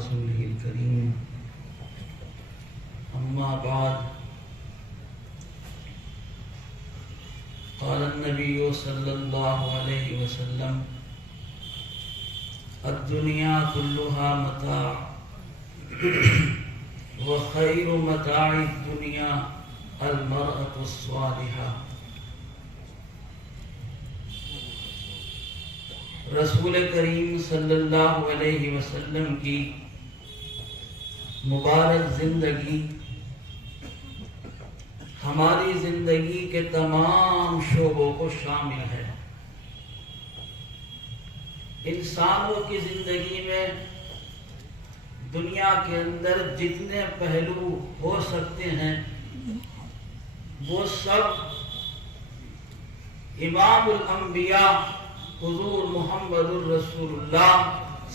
رسوله الكريم أما بعد قال النبي صلى الله عليه وسلم الدنيا كلها متاع وخير متاع الدنيا المرأة الصالحة۔ رسول کریم صلی اللہ علیہ وسلم کی مبارک زندگی ہماری زندگی کے تمام شعبوں کو شامل ہے۔ انسانوں کی زندگی میں دنیا کے اندر جتنے پہلو ہو سکتے ہیں وہ سب امام الانبیاء حضور محمد الرسول اللہ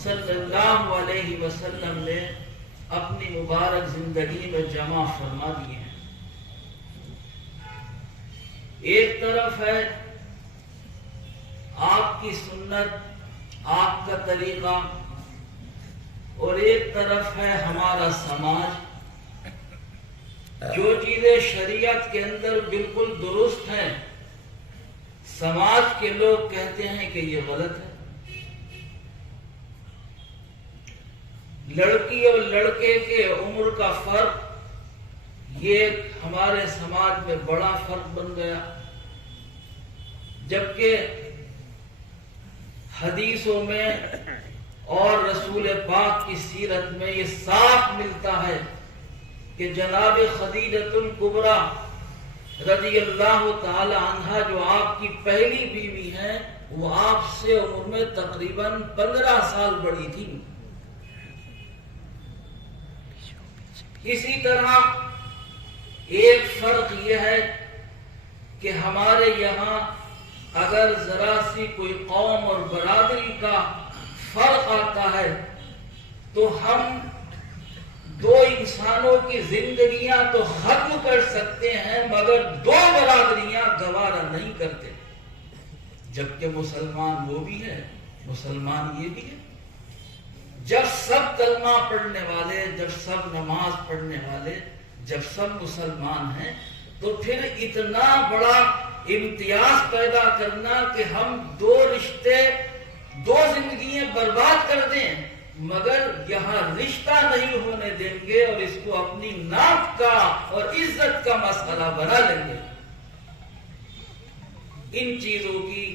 صلی اللہ علیہ وسلم نے اپنی مبارک زندگی میں جمع فرما دیے ہیں۔ ایک طرف ہے آپ کی سنت، آپ کا طریقہ، اور ایک طرف ہے ہمارا سماج۔ جو چیزیں شریعت کے اندر بالکل درست ہیں، سماج کے لوگ کہتے ہیں کہ یہ غلط ہے۔ لڑکی اور لڑکے کے عمر کا فرق یہ ہمارے سماج میں بڑا فرق بن گیا، جبکہ حدیثوں میں اور رسول پاک کی سیرت میں یہ صاف ملتا ہے کہ جناب خدیجۃ الکبریٰ رضی اللہ تعالی عنہا جو آپ کی پہلی بیوی ہیں، وہ آپ سے عمر میں تقریباً 15 سال بڑی تھی۔ اسی طرح ایک فرق یہ ہے کہ ہمارے یہاں اگر ذرا سی کوئی قوم اور برادری کا فرق آتا ہے تو ہم دو انسانوں کی زندگیاں تو ختم کر سکتے ہیں مگر دو برادریاں گوارا نہیں کرتے، جبکہ مسلمان وہ بھی ہے، مسلمان یہ بھی ہے۔ جب سب کلمہ پڑھنے والے، جب سب نماز پڑھنے والے، جب سب مسلمان ہیں تو پھر اتنا بڑا امتیاز پیدا کرنا کہ ہم دو رشتے، دو زندگیاں برباد کر دیں مگر یہاں رشتہ نہیں ہونے دیں گے اور اس کو اپنی ناک کا اور عزت کا مسئلہ بنا لیں گے۔ ان چیزوں کی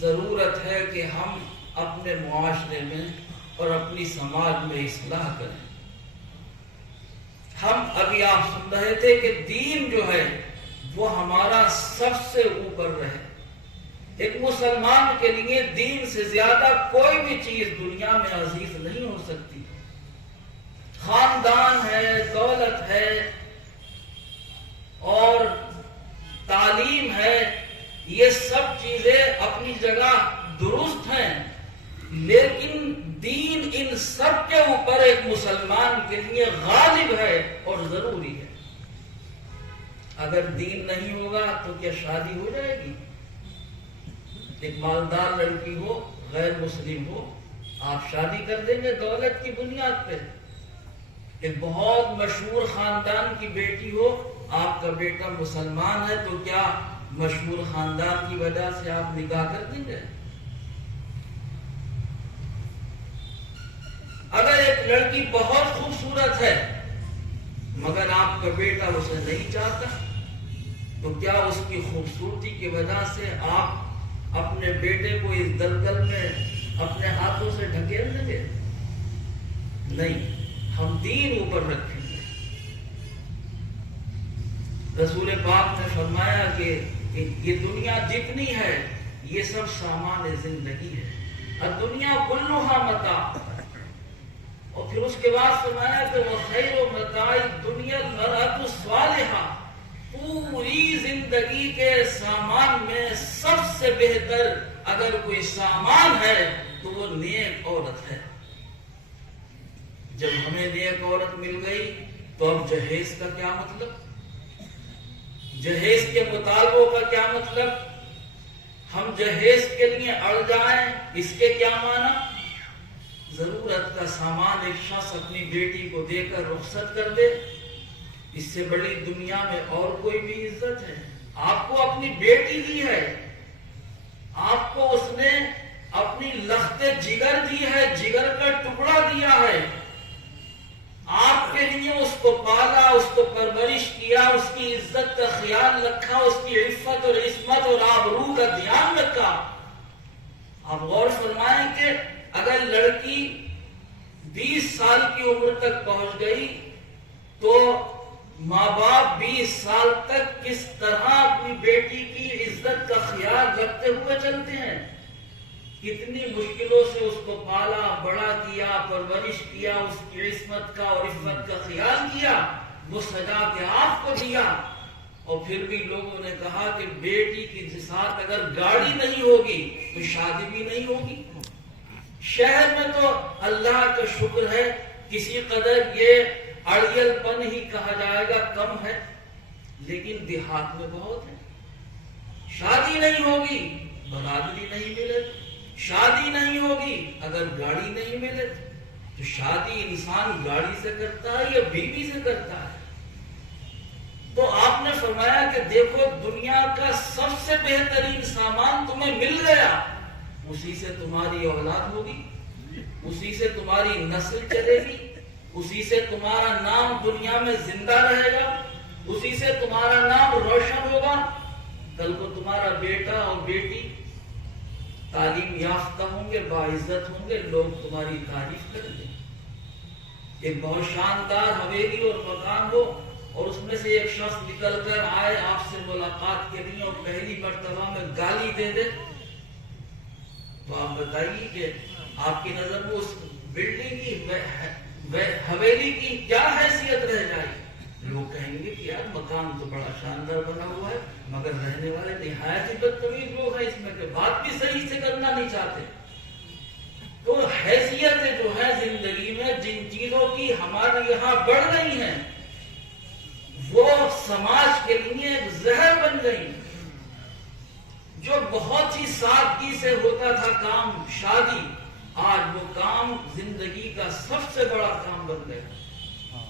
ضرورت ہے کہ ہم اپنے معاشرے میں اور اپنی سماج میں اصلاح کریں۔ ہم ابھی آپ سن رہے تھے کہ دین جو ہے وہ ہمارا سب سے اوپر رہے۔ ایک مسلمان کے لیے دین سے زیادہ کوئی بھی چیز دنیا میں عزیز نہیں ہو سکتی۔ خاندان ہے، دولت ہے اور تعلیم ہے، یہ سب چیزیں اپنی جگہ درست ہیں، لیکن دین ان سب کے اوپر ایک مسلمان کے لیے غالب ہے اور ضروری ہے۔ اگر دین نہیں ہوگا تو کیا شادی ہو جائے گی؟ ایک مالدار لڑکی ہو، غیر مسلم ہو، آپ شادی کر دیں گے دولت کی بنیاد پہ۔ ایک بہت مشہور خاندان کی بیٹی ہو، آپ کا بیٹا مسلمان ہے تو کیا مشہور خاندان کی وجہ سے آپ نکاح کر دیں گے؟ اگر ایک لڑکی بہت خوبصورت ہے مگر آپ کا بیٹا اسے نہیں چاہتا تو کیا اس کی خوبصورتی کی وجہ سے آپ اپنے بیٹے کو اس دلدل میں اپنے ہاتھوں سے ڈھکیل دیں گے؟ نہیں، ہم دین اوپر رکھیں گے۔ رسول پاک نے فرمایا کہ یہ دنیا جتنی ہے یہ سب سامان زندگی ہے، الدنیا کلھا متاع، اور پھر اس کے بعد فرمایا کہ وخیر متاع الدنیا المرأة الصالحہ، پوری زندگی کے سامان میں سب سے بہتر اگر کوئی سامان ہے تو وہ نیک عورت ہے۔ جب ہمیں نیک عورت مل گئی تو اب جہیز کا کیا مطلب؟ جہیز کے مطالبوں کا کیا مطلب؟ ہم جہیز کے لیے اڑ جائیں، اس کے کیا معنی؟ ضرورت کا سامان ایک شخص اپنی بیٹی کو دے کر رخصت کر دے، اس سے بڑی دنیا میں اور کوئی بھی عزت ہے؟ آپ کو اپنی بیٹی دی ہے، آپ کو اس نے اپنی لخت جگر دی ہے، جگر کا ٹکڑا دیا ہے، آپ کے لیے اس کو پالا، اس کو پرورش کیا، اس کی عزت کا خیال رکھا، اس کی عفت اور عصمت اور آبرو کا دھیان رکھا۔ آپ غور فرمائیں کہ اگر لڑکی 20 سال کی عمر تک پہنچ گئی تو ماں باپ 20 سال تک کس طرح اپنی بیٹی کی عزت کا خیال رکھتے ہوئے چلتے ہیں، کتنی مشکلوں سے اس کو پالا بڑا کیا، پرورش کیا، اس کی عصمت کا اور عفت کا خیال کیا، وہ سجا کے آپ کو دیا۔ اور پھر بھی لوگوں نے کہا کہ بیٹی کے ساتھ اگر گاڑی نہیں ہوگی تو شادی بھی نہیں ہوگی۔ شہر میں تو اللہ کا شکر ہے کسی قدر یہ اڑیل پن ہی کہا جائے گا کم ہے، لیکن دیہات میں بہت ہے۔ شادی نہیں ہوگی برادری نہیں ملے، شادی نہیں ہوگی اگر گاڑی نہیں ملے، تو شادی انسان گاڑی سے کرتا ہے یا بیوی سے کرتا ہے؟ تو آپ نے فرمایا کہ دیکھو دنیا کا سب سے بہترین سامان تمہیں مل گیا، اسی سے تمہاری اولاد ہوگی، اسی سے تمہاری نسل چلے گی، اسی سے تمہارا نام دنیا میں زندہ رہے گا، اسی سے تمہارا نام روشن ہوگا۔ کل کو تمہارا بیٹا اور بیٹی تعلیم یافتہ ہوں گے، باعزت ہوں گے، لوگ تمہاری تعریف کریں گے۔ ایک بہت شاندار حویلی اور مکان ہو اور اس میں سے ایک شخص نکل کر آئے آپ سے ملاقات کے لیے اور پہلی مرتبہ میں گالی دے دے، تو آپ بتائیے کہ آپ کی نظر میں اس بلڈنگ کی حویلی کی کیا حیثیت رہ جائے گی؟ لوگ کہیں گے کہ یار مکان تو بڑا شاندار بنا ہوا ہے مگر رہنے والے نہایت ہی بدتمیز لوگ ہیں، اس میں کہ بات بھی صحیح سے کرنا نہیں چاہتے۔ تو حیثیتیں جو ہے زندگی میں جن چیزوں کی ہمارے یہاں بڑھ رہی ہیں وہ سماج کے لیے ایک زہر بن گئی۔ جو بہت ہی سادگی سے ہوتا تھا کام شادی، آج وہ کام زندگی کا سب سے بڑا کام بن گیا۔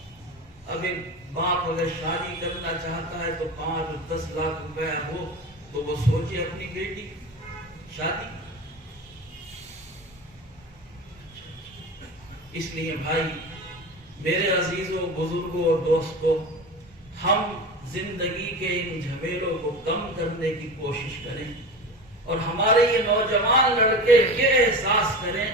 اب ایک باپ اگر شادی کرنا چاہتا ہے تو 5-10 لاکھ روپے ہو تو وہ سوچے اپنی بیٹی شادی۔ اس لیے بھائی میرے عزیزوں، بزرگوں اور دوستوں، ہم زندگی کے ان جھمیلوں کو کم کرنے کی کوشش کریں اور ہمارے یہ نوجوان لڑکے یہ احساس کریں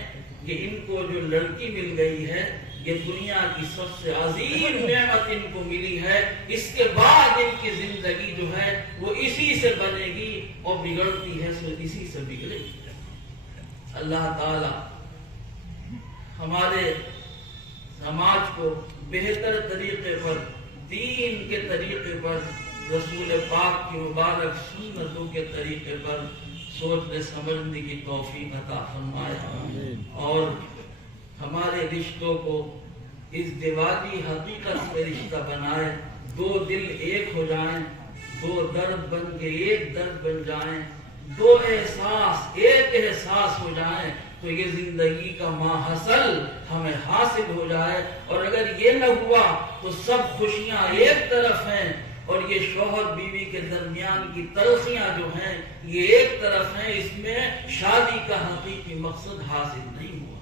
کہ ان کو جو لڑکی مل گئی ہے یہ دنیا کی سب سے عظیم نعمت ان کو ملی ہے، اس کے بعد ان کی زندگی جو ہے وہ اسی سے بنے گی اور بگڑتی ہے سو اسی سے بگڑے گی۔ اللہ تعالی ہمارے سماج کو بہتر طریقے پر، دین کے طریقے پر، رسول پاک کی مبارک سنتوں کے طریقے پر سوچنے سمجھنے کی توفیق عطا فرمائے اور ہمارے رشتوں کو اس دیوالی حقیقت میں رشتہ بنائے، دو دل ایک ہو جائیں، دو درد بن کے ایک درد بن جائیں، دو احساس ایک احساس ہو جائیں تو یہ زندگی کا ماحصل ہمیں حاصل ہو جائے۔ اور اگر یہ نہ ہوا تو سب خوشیاں ایک طرف ہیں اور یہ شوہر بیوی کے درمیان کی تلخیاں جو ہیں یہ ایک طرف ہیں، اس میں شادی کا حقیقی مقصد حاصل نہیں ہوا۔